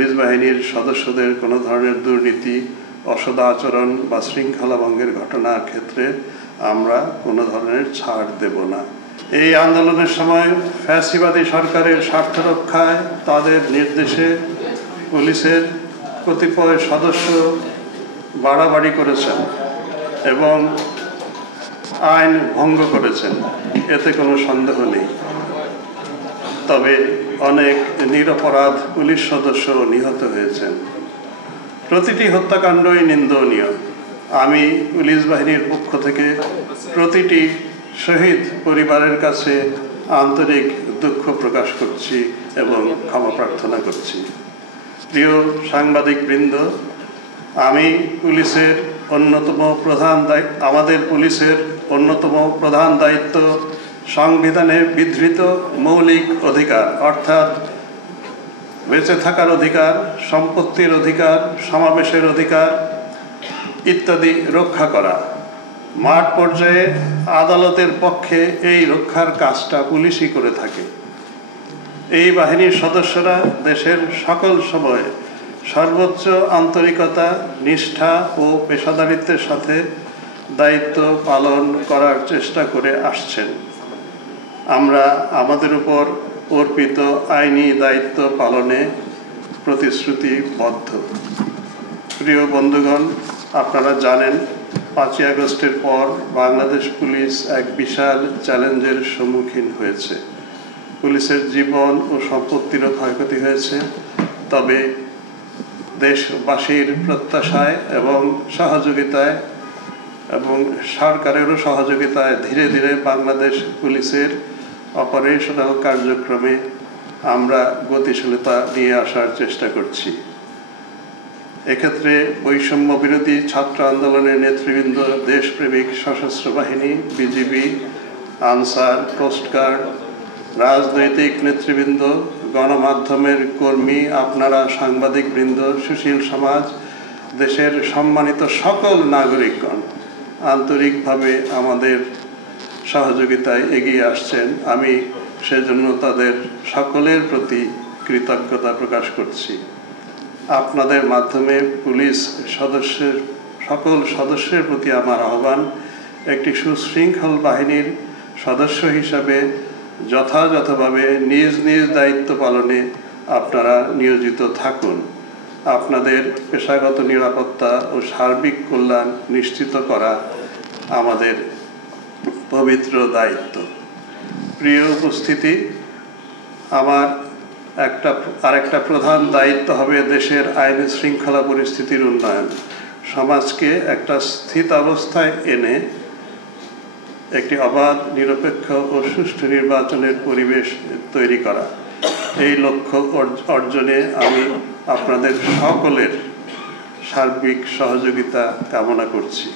Police বাহিনীর সদস্যদের কোনো ধরনের দুর্নীতি, অসদাচরণ বা শৃঙ্খলা ভঙ্গের ঘটনার ক্ষেত্রে আমরা কোনো ধরনের ছাড় দেব না। এই আন্দোলনের সময় ফ্যাসিবাদী সরকারের স্বার্থ রক্ষায় তাদের নির্দেশে পুলিশের কতিপয় সদস্য বাড়াবাড়ি করেছেন এবং আইন ভঙ্গ করেছেন, এতে কোনো সন্দেহ নেই। তবে অনেক নিরপরাধ পুলিশ সদস্য নিহত হয়েছেন। প্রতিটি হত্যাকাণ্ডই নিন্দনীয়। আমি পুলিশ বাহিনীর পক্ষ থেকে প্রতিটি শহীদ পরিবারের কাছে আন্তরিক দুঃখ প্রকাশ করছি এবং ক্ষমা প্রার্থনা করছি। প্রিয় সাংবাদিকবৃন্দ, আমাদের পুলিশের অন্যতম প্রধান দায়িত্ব সংবিধানে বিধৃত মৌলিক অধিকার, অর্থাৎ বেঁচে থাকার অধিকার, সম্পত্তির অধিকার, সমাবেশের অধিকার ইত্যাদি রক্ষা করা। মাঠ পর্যায়ে আদালতের পক্ষে এই রক্ষার কাজটা পুলিশই করে থাকে। এই বাহিনীর সদস্যরা দেশের সকল সময়ে সর্বোচ্চ আন্তরিকতা, নিষ্ঠা ও পেশাদারিত্বের সাথে দায়িত্ব পালন করার চেষ্টা করে আসছেন। আমরা আমাদের উপর অর্পিত আইনি দায়িত্ব পালনে প্রতিশ্রুতিবদ্ধ। প্রিয় বন্ধুগণ, আপনারা জানেন 5ই আগস্টের পর বাংলাদেশ পুলিশ এক বিশাল চ্যালেঞ্জের সম্মুখীন হয়েছে। পুলিশের জীবন ও সম্পত্তিরও ক্ষয়ক্ষতি হয়েছে। তবে দেশবাসীর প্রত্যাশায় এবং সহযোগিতায় এবং সরকারেরও সহযোগিতায় ধীরে ধীরে বাংলাদেশ পুলিশের অপারেশনাল কার্যক্রমে আমরা গতিশীলতা নিয়ে আসার চেষ্টা করছি। এক্ষেত্রে বৈষম্য বিরোধী ছাত্র আন্দোলনের নেতৃবৃন্দ, দেশপ্রেমিক সশস্ত্র বাহিনী, বিজিবি, আনসার, কোস্টগার্ড, রাজনৈতিক নেতৃবৃন্দ, গণমাধ্যমের কর্মী, আপনারা সাংবাদিকবৃন্দ, সুশীল সমাজ, দেশের সম্মানিত সকল নাগরিকগণ আন্তরিকভাবে আমাদের সহযোগিতায় এগিয়ে আসছেন। আমি সেজন্য তাদের সকলের প্রতি কৃতজ্ঞতা প্রকাশ করছি। আপনাদের মাধ্যমে পুলিশ সকল সদস্যের প্রতি আমার আহ্বান, একটি সুশৃঙ্খল বাহিনীর সদস্য হিসাবে যথাযথভাবে নিজ নিজ দায়িত্ব পালনে আপনারা নিয়োজিত থাকুন। আপনাদের পেশাগত নিরাপত্তা ও সার্বিক কল্যাণ নিশ্চিত করা আমাদের পবিত্র দায়িত্ব। প্রিয় উপস্থিতি, আমার আরেকটা প্রধান দায়িত্ব হবে দেশের আইন শৃঙ্খলা পরিস্থিতির উন্নয়ন। সমাজকে একটা স্থিতাবস্থায় এনে একটি অবাধ, নিরপেক্ষ ও সুষ্ঠু নির্বাচনের পরিবেশ তৈরি করা। এই লক্ষ্য অর্জনে আমি আপনাদের সকলের সার্বিক সহযোগিতা কামনা করছি।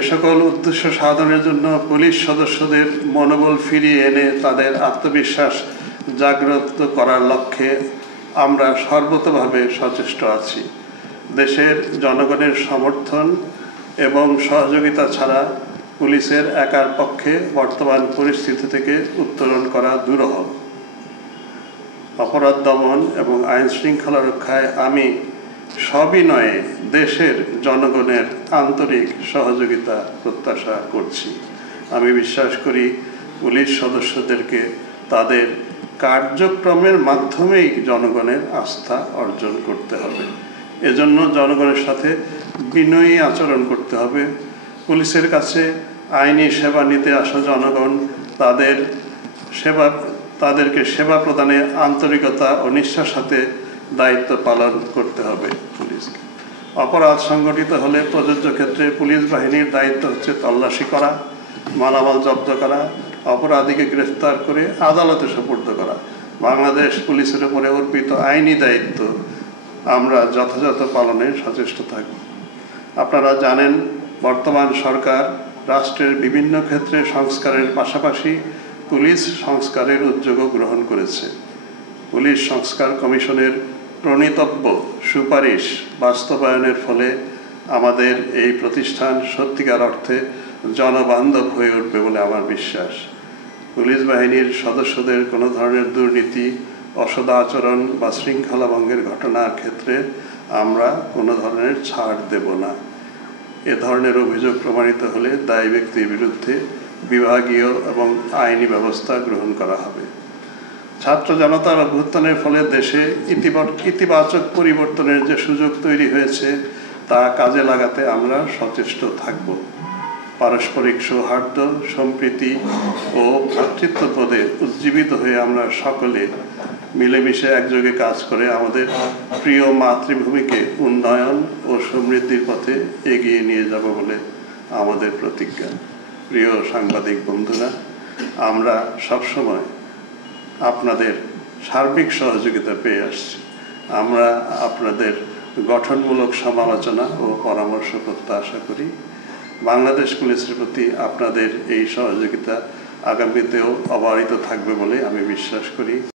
এ সকল উদ্দেশ্য সাধনের জন্য পুলিশ সদস্যদের মনোবল ফিরিয়ে এনে তাদের আত্মবিশ্বাস জাগ্রত করার লক্ষ্যে আমরা সর্বতোভাবে সচেষ্ট আছি। দেশের জনগণের সমর্থন এবং সহযোগিতা ছাড়া পুলিশের একার পক্ষে বর্তমান পরিস্থিতি থেকে উত্তরণ করা দুরূহ। অপরাধ দমন এবং আইন শৃঙ্খলা রক্ষায় আমি সবিনয়ে দেশের জনগণের আন্তরিক সহযোগিতা প্রত্যাশা করছি। আমি বিশ্বাস করি পুলিশ সদস্যদেরকে তাদের কার্যক্রমের মাধ্যমেই জনগণের আস্থা অর্জন করতে হবে। এজন্য জনগণের সাথে বিনয়ী আচরণ করতে হবে। পুলিশের কাছে আইনি সেবা নিতে আসা জনগণ তাদেরকে সেবা প্রদানে আন্তরিকতা ও নিষ্ঠার সাথে দায়িত্ব পালন করতে হবে পুলিশকে। অপরাধ সংগঠিত হলে প্রযোজ্য ক্ষেত্রে পুলিশ বাহিনীর দায়িত্ব হচ্ছে তল্লাশি করা, মালামাল জব্দ করা, অপরাধীকে গ্রেফতার করে আদালতে সোপর্দ করা। বাংলাদেশ পুলিশের উপরে অর্পিত আইনি দায়িত্ব আমরা যথাযথ পালনে সচেষ্ট থাকব। আপনারা জানেন, বর্তমান সরকার রাষ্ট্রের বিভিন্ন ক্ষেত্রে সংস্কারের পাশাপাশি পুলিশ সংস্কারের উদ্যোগও গ্রহণ করেছে। পুলিশ সংস্কার কমিশনের প্রণীতব্য সুপারিশ বাস্তবায়নের ফলে আমাদের এই প্রতিষ্ঠান সত্যিকার অর্থে জনবান্ধব হয়ে উঠবে বলে আমার বিশ্বাস। পুলিশ বাহিনীর সদস্যদের কোনো ধরনের দুর্নীতি, অসদাচরণ বা শৃঙ্খলা ভঙ্গের ঘটনার ক্ষেত্রে আমরা কোনো ধরনের ছাড় দেব না। এ ধরনের অভিযোগ প্রমাণিত হলে দায়ী ব্যক্তির বিরুদ্ধে বিভাগীয় এবং আইনি ব্যবস্থা গ্রহণ করা হবে। ছাত্র জনতার অভ্যুত্থানের ফলে দেশে ইতিবাচক পরিবর্তনের যে সুযোগ তৈরি হয়েছে তা কাজে লাগাতে আমরা সচেষ্ট থাকব। পারস্পরিক সৌহার্দ্য, সম্প্রীতি ও ভ্রাতৃত্ববোধে উজ্জীবিত হয়ে আমরা সকলে মিলেমিশে একযোগে কাজ করে আমাদের প্রিয় মাতৃভূমিকে উন্নয়ন ও সমৃদ্ধির পথে এগিয়ে নিয়ে যাব বলে আমাদের প্রতিজ্ঞা। প্রিয় সাংবাদিক বন্ধুরা, আমরা সবসময় আপনাদের সার্বিক সহযোগিতা পেয়ে আসছি। আমরা আপনাদের গঠনমূলক সমালোচনা ও পরামর্শ প্রত্যাশা করি। বাংলাদেশ পুলিশের প্রতি আপনাদের এই সহযোগিতা আগামীতেও অবারিত থাকবে বলে আমি বিশ্বাস করি।